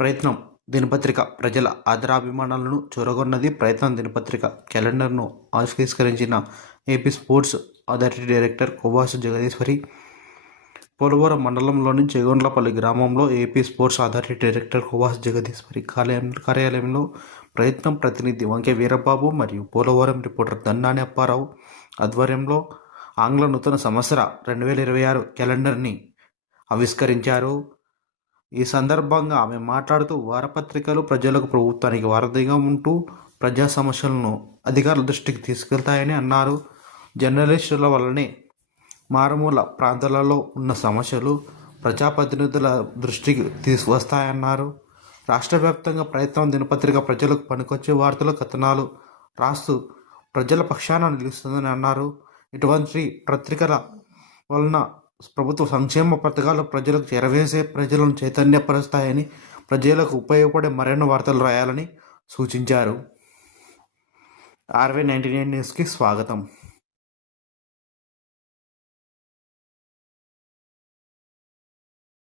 ప్రయత్నం దినపత్రిక ప్రజల ఆదరాభిమానాలను చూరగొన్నది. ప్రయత్నం దినపత్రిక క్యాలెండర్ను ఆవిష్కరించిన AP sports authority director Kovvasu Jagadeeswari. Polavaram మండలంలోని చెగొండ్లపల్లి గ్రామంలో AP sports authority director Kovvasu Jagadeeswari కార్యాలయంలో ప్రయత్నం ప్రతినిధి వంకె వీరబాబు మరియు పోలవరం రిపోర్టర్ దండాని అప్పారావు ఆధ్వర్యంలో ఆంగ్ల నూతన సంవత్సర 2026 క్యాలెండర్ని ఆవిష్కరించారు. ఈ సందర్భంగా ఆమె మాట్లాడుతూ వారపత్రికలు ప్రజలకు, ప్రభుత్వానికి వారధిగా ఉంటూ ప్రజా సమస్యలను అధికారుల దృష్టికి తీసుకెళ్తాయని అన్నారు. జర్నలిస్టుల వల్లనే మారుమూల ప్రాంతాలలో ఉన్న సమస్యలు ప్రజాప్రతినిధుల దృష్టికి తీసుకువస్తాయన్నారు. రాష్ట్ర వ్యాప్తంగా ప్రయత్నం దినపత్రిక ప్రజలకు పనికొచ్చే వార్తలు, కథనాలు రాస్తూ ప్రజల పక్షాన నిలుస్తుందని అన్నారు. ఇటువంటి పత్రికల వలన ప్రభుత్వ సంక్షేమ పథకాలు ప్రజలకు చేరవేసే, ప్రజలను చైతన్యపరుస్తాయని, ప్రజలకు ఉపయోగపడే మరెన్నో వార్తలు రాయాలని సూచించారు. RV99 న్యూస్కి స్వాగతం.